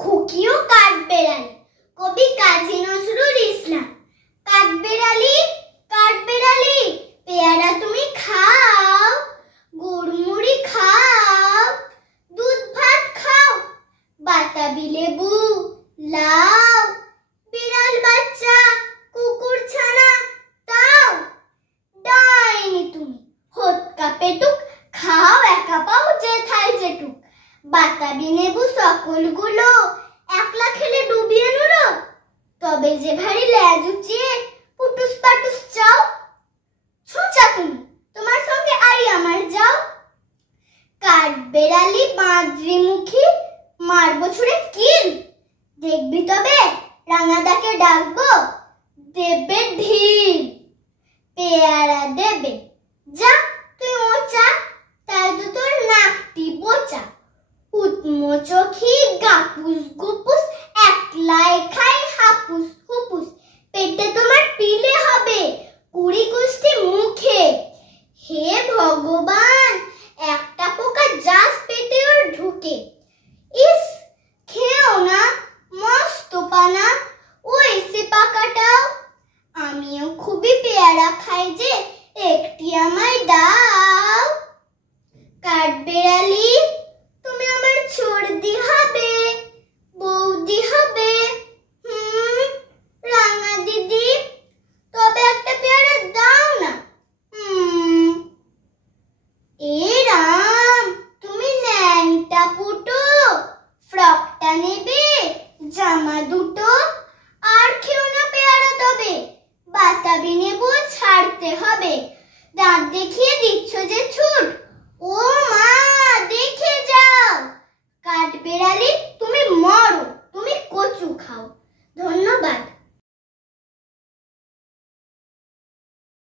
খুকি ও কাঠবেড়ালি। কবি কাজী নজরুল ইসলাম। কাঠবেড়ালি কাঠবেড়ালি পেয়ারা তুমি খাও, গুড়মুড়ি খাও, দুধ ভাত খাও, বাতাবি লেবু লাও, বিড়াল বাচ্চা কুকুর ছানা তাও। ডাইনি তুমি হোৎকা পেটুক, খাও একা পাও যেথায় যেটুক, বাতাবি নেবু সকলগুলো একলা খেলে ডুবিয়ে নুরো। তবে যে ভারী লেজ উঁচিয়ে পুটুস পাটুস চাও, ছুঁচা তুমি তোমার সঙ্গে আই আমার যাও। কাঠবেড়ালি বাঁদরি মুখী, মারবো ছুঁড়ে কিল, দেখবি তবে রাঙাদাকে ডাকবো, দেবে ঢিল। পেয়ারা দেবে যা তুই ওচা, তাই তো তোর নাকটি বোচা। উৎমো চোখি গাপুস গুপুস, একলাই খাই হাপুস হুপুস। পেটে তোমার পিলে হবে, কুড়ি কুষ্টি মুখে। হে ভগবান, একটা পোকা জাস পেটে ওর ঢুকে। ইস খেও না, মস্ত পানা, ওই সে পাকাটাও। আমিও খুবই পেয়ারা খাই যে, একটি আমায় দাও। কাঠবেড়ালি তুমি আমার ছর্দি হবে, বৌদি হবে। রাঙা দিদি তবে একটা পেয়ারা দাও না। এ রাম, তুমি ন্যাংটা পুটো, ফ্রকটা নেবে, জামা দুটো। আর খেও না পেয়ারা তবে, বাতাবি নেবো ছাড়তে হবে। দাঁত দেখিয়ে দিচ্ছ যে ছুট, ও মা দেখে যাও। কাঠবেড়ালি তুমি মরো, তুমি কচু খাও। ধন্যবাদ।